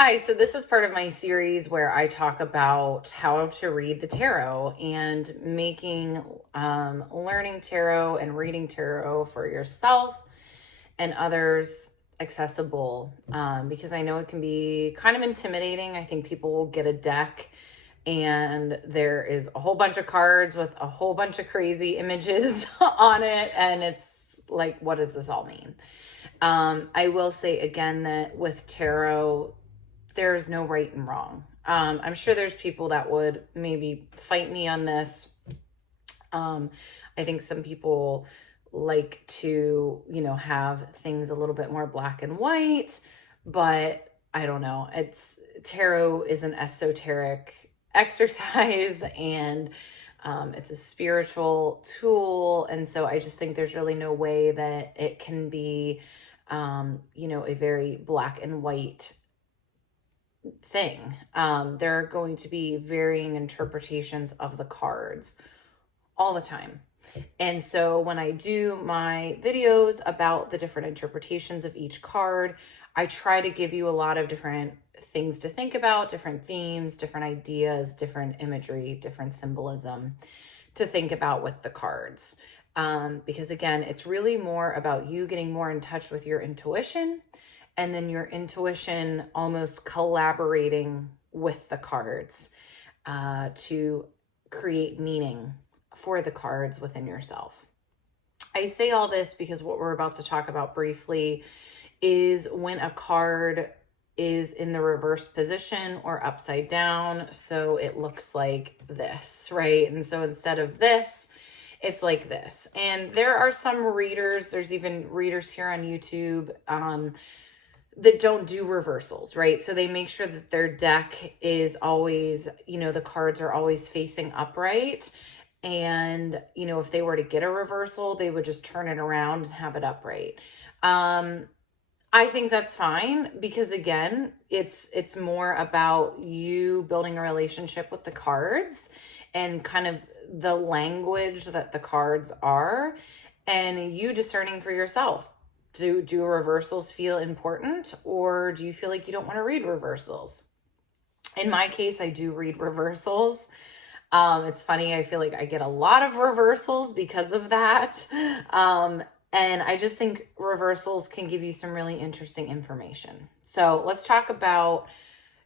Hi, so this is part of my series where I talk about how to read the tarot and making learning tarot and reading tarot for yourself and others accessible because I know it can be kind of intimidating. I think people will get a deck and there is a whole bunch of cards with a whole bunch of crazy images on it, and it's like, what does this all mean? I will say again that with tarot, there's no right and wrong. I'm sure there's people that would maybe fight me on this. I think some people like to, have things a little bit more black and white, but I don't know. Tarot is an esoteric exercise and it's a spiritual tool. And so I just think there's really no way that it can be, a very black and white thing. There are going to be varying interpretations of the cards all the time. And so when I do my videos about the different interpretations of each card, I try to give you a lot of different things to think about, different themes, different ideas, different imagery, different symbolism to think about with the cards. Because again, it's really more about you getting more in touch with your intuition, and then your intuition almost collaborating with the cards to create meaning for the cards within yourself. I say all this because what we're about to talk about briefly is when a card is in the reverse position or upside down. So it looks like this, right? And so instead of this, it's like this. And there are some readers, there's even readers here on YouTube that don't do reversals, right? So they make sure that their deck is always, the cards are always facing upright. And, if they were to get a reversal, they would just turn it around and have it upright. I think that's fine because again, it's more about you building a relationship with the cards and kind of the language that the cards are, and you discerning for yourself. Do reversals feel important, or do you feel like you don't want to read reversals? In my case, I do read reversals. It's funny. I feel like I get a lot of reversals because of that. And I just think reversals can give you some really interesting information. So let's talk about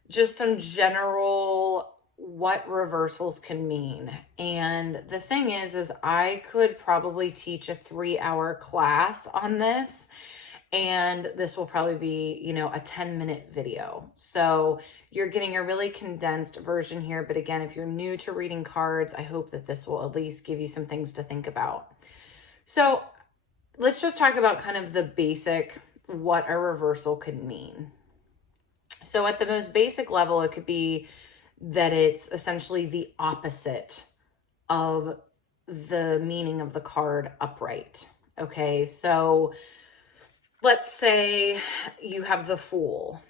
just some general what reversals can mean. And the thing is I could probably teach a 3-hour class on this, and this will probably be, a 10-minute video. So you're getting a really condensed version here. But again, if you're new to reading cards, I hope that this will at least give you some things to think about. So let's just talk about kind of the basic, what a reversal could mean. So at the most basic level, it could be that it's essentially the opposite of the meaning of the card upright. Okay, so let's say you have the Fool,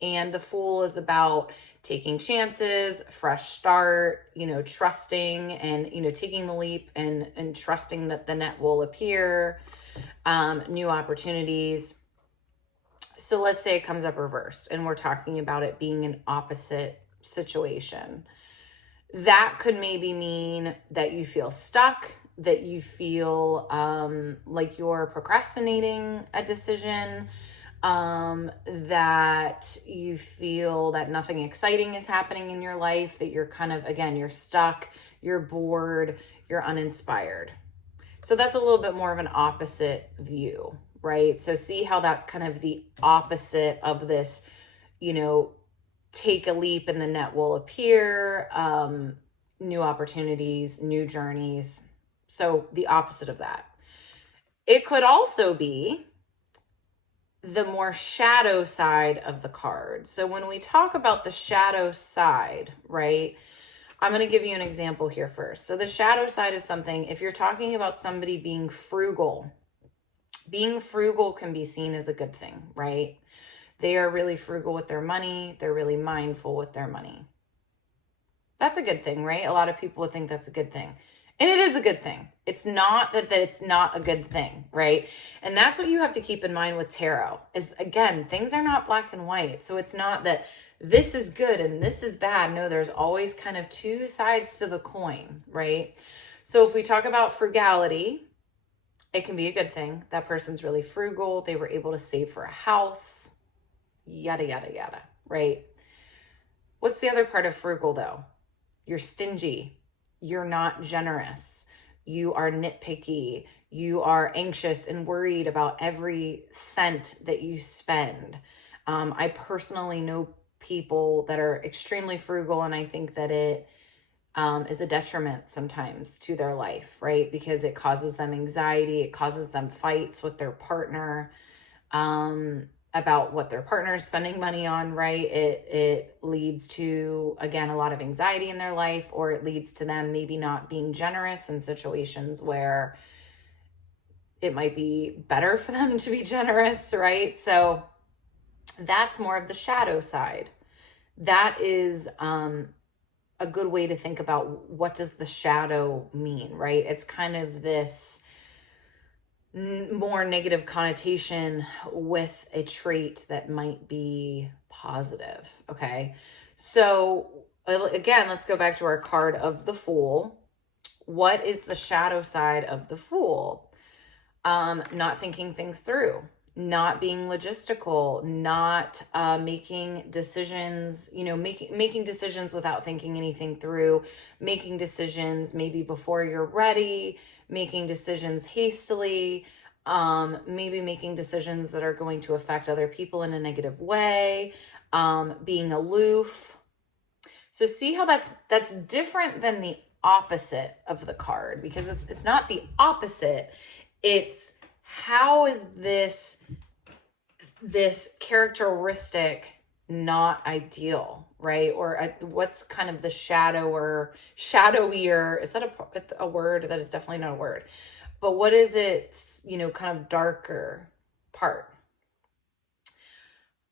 and the Fool is about taking chances, fresh start, trusting and, taking the leap and trusting that the net will appear, new opportunities. So let's say it comes up reversed and we're talking about it being an opposite situation. That could maybe mean that you feel stuck, that you feel like you're procrastinating a decision, that you feel that nothing exciting is happening in your life, that you're kind of, again, you're stuck, you're bored, you're uninspired. So that's a little bit more of an opposite view, right? So see how that's kind of the opposite of this, take a leap and the net will appear, new opportunities, new journeys. So the opposite of that. It could also be the more shadow side of the card. So when we talk about the shadow side, right, I'm going to give you an example here first. So the shadow side is something, if you're talking about somebody being frugal can be seen as a good thing, right? They are really frugal with their money. They're really mindful with their money. That's a good thing, right? A lot of people would think that's a good thing. And it is a good thing. It's not that it's not a good thing, right? And that's what you have to keep in mind with tarot is, again, things are not black and white. So it's not that this is good and this is bad. No, there's always kind of two sides to the coin, right? So if we talk about frugality, it can be a good thing. That person's really frugal. They were able to save for a house, yada, yada, yada, right? What's the other part of frugal though? You're stingy. You're not generous. You are nitpicky. You are anxious and worried about every cent that you spend. I personally know people that are extremely frugal, and I think that it is a detriment sometimes to their life, right? Because it causes them anxiety. It causes them fights with their partner about what their partner is spending money on, right? It leads to, again, a lot of anxiety in their life, or it leads to them maybe not being generous in situations where it might be better for them to be generous, right? So that's more of the shadow side. That is a good way to think about what does the shadow mean, right? It's kind of this more negative connotation with a trait that might be positive. Okay. So again, let's go back to our card of the Fool. What is the shadow side of the Fool? Not thinking things through, not being logistical, not making decisions, making decisions without thinking anything through, making decisions maybe before you're ready, making decisions hastily, maybe making decisions that are going to affect other people in a negative way, being aloof. So see how that's different than the opposite of the card, because it's not the opposite. It's how is this characteristic not ideal, right? Or what's kind of the shadowier, is that a word? That is definitely not a word. But what is it, kind of darker part?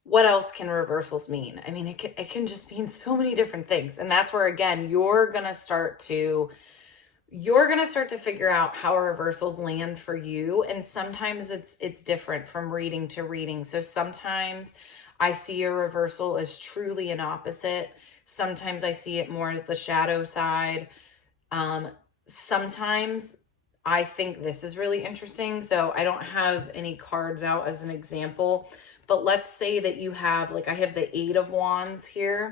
What else can reversals mean? I mean, it can just mean so many different things. And that's where, again, you're going to start to figure out how reversals land for you. And sometimes it's different from reading to reading. So sometimes I see a reversal as truly an opposite. Sometimes I see it more as the shadow side. Sometimes I think this is really interesting. So I don't have any cards out as an example, but let's say that you have, like, I have the 8 of Wands here.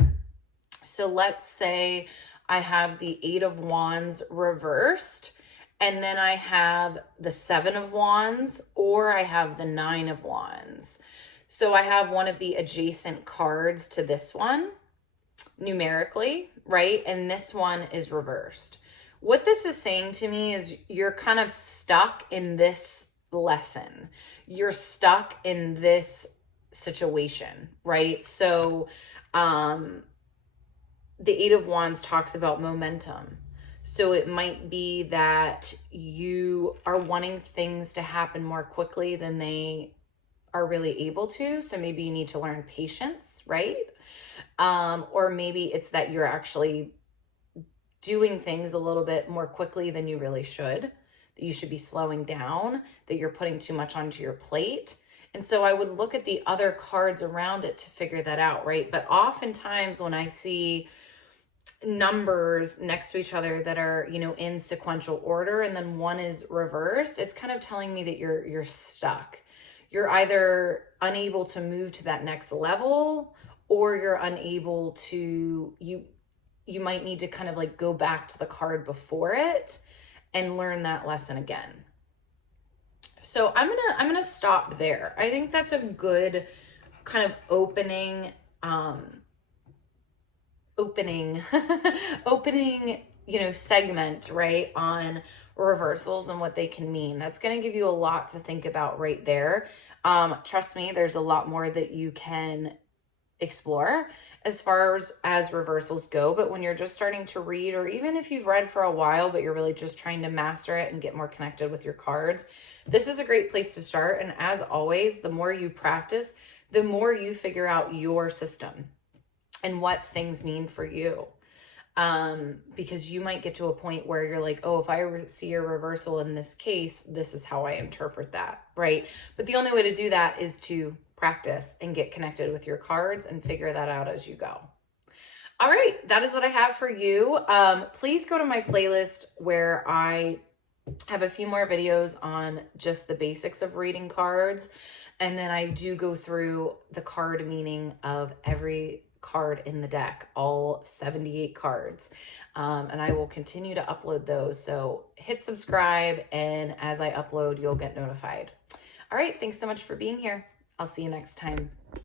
So let's say I have the 8 of Wands reversed, and then I have the 7 of Wands, or I have the 9 of Wands. So I have one of the adjacent cards to this one numerically, right? And this one is reversed. What this is saying to me is you're kind of stuck in this lesson. You're stuck in this situation, right? So, the 8 of Wands talks about momentum. So it might be that you are wanting things to happen more quickly than they are really able to. So maybe you need to learn patience, right? Or maybe it's that you're actually doing things a little bit more quickly than you really should, that you should be slowing down, that you're putting too much onto your plate. And so I would look at the other cards around it to figure that out, right? But oftentimes when I see numbers next to each other that are, in sequential order, and then one is reversed, it's kind of telling me that you're stuck. You're either unable to move to that next level, or you're unable to, you might need to kind of like go back to the card before it and learn that lesson again. So I'm gonna stop there. I think that's a good kind of opening, segment, right, on reversals and what they can mean. That's going to give you a lot to think about right there. Trust me, there's a lot more that you can explore as far as reversals go. But when you're just starting to read, or even if you've read for a while, but you're really just trying to master it and get more connected with your cards, this is a great place to start. And as always, the more you practice, the more you figure out your system and what things mean for you. Because you might get to a point where you're like, oh, if I see a reversal in this case, this is how I interpret that, right? But the only way to do that is to practice and get connected with your cards and figure that out as you go. All right, that is what I have for you. Please go to my playlist where I have a few more videos on just the basics of reading cards. And then I do go through the card meaning of every card in the deck, all 78 cards. And I will continue to upload those. So hit subscribe, and as I upload, you'll get notified. All right, thanks so much for being here. I'll see you next time.